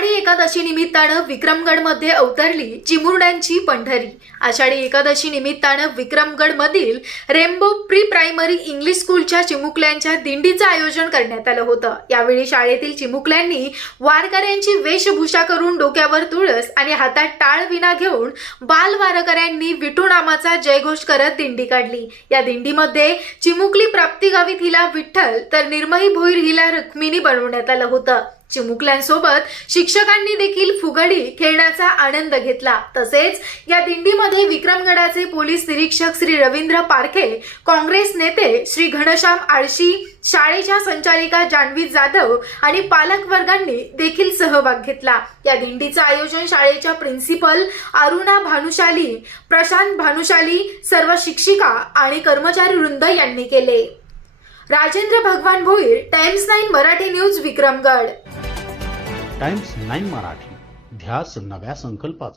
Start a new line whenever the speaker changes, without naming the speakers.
निमित्तानं विक्रमगडमध्ये अवतरली चिमुरड्यांची पंढरी. आषाढी एकादशी निमित्तानं विक्रमगडमधील रेम्बो प्री प्रायमरी इंग्लिश स्कूलच्या चिमुकल्यांच्या दिंडीचं आयोजन करण्यात आलं होतं. यावेळी शाळेतील चिमुकल्यांनी वारकऱ्यांची वेशभूषा करून डोक्यावर तुळस आणि हातात टाळ विना घेऊन बाल वारकऱ्यांनी विठू नामाचा जयघोष करत दिंडी काढली. या दिंडीमध्ये चिमुकली प्राप्ती गावीत हिला विठ्ठल तर निर्मही भोईर हिला रुक्मिणी बनवण्यात आलं होतं. चिमुकल्यांसोबत शिक्षकांनी देखील फुगडी खेळण्याचा आनंद घेतला. तसेच या दिंडीमध्ये विक्रमगडाचे पोलीस निरीक्षक श्री रवींद्र पारखे काँग्रेस नेते श्री घनश्याम आळशी शाळेच्या संचालिका जान्हवी जाधव आणि पालक वर्गांनी देखील सहभाग घेतला. या दिंडीचं आयोजन शाळेच्या प्रिन्सिपल अरुणा भानुशाली प्रशांत भानुशाली सर्व शिक्षिका आणि कर्मचारी वृंद यांनी केले. Rajendra Bhagwan Bhoir Times Nine Marathi news Vikramgad.
Times Nine Marathi. ध्यास नव्या संकल्पाचा.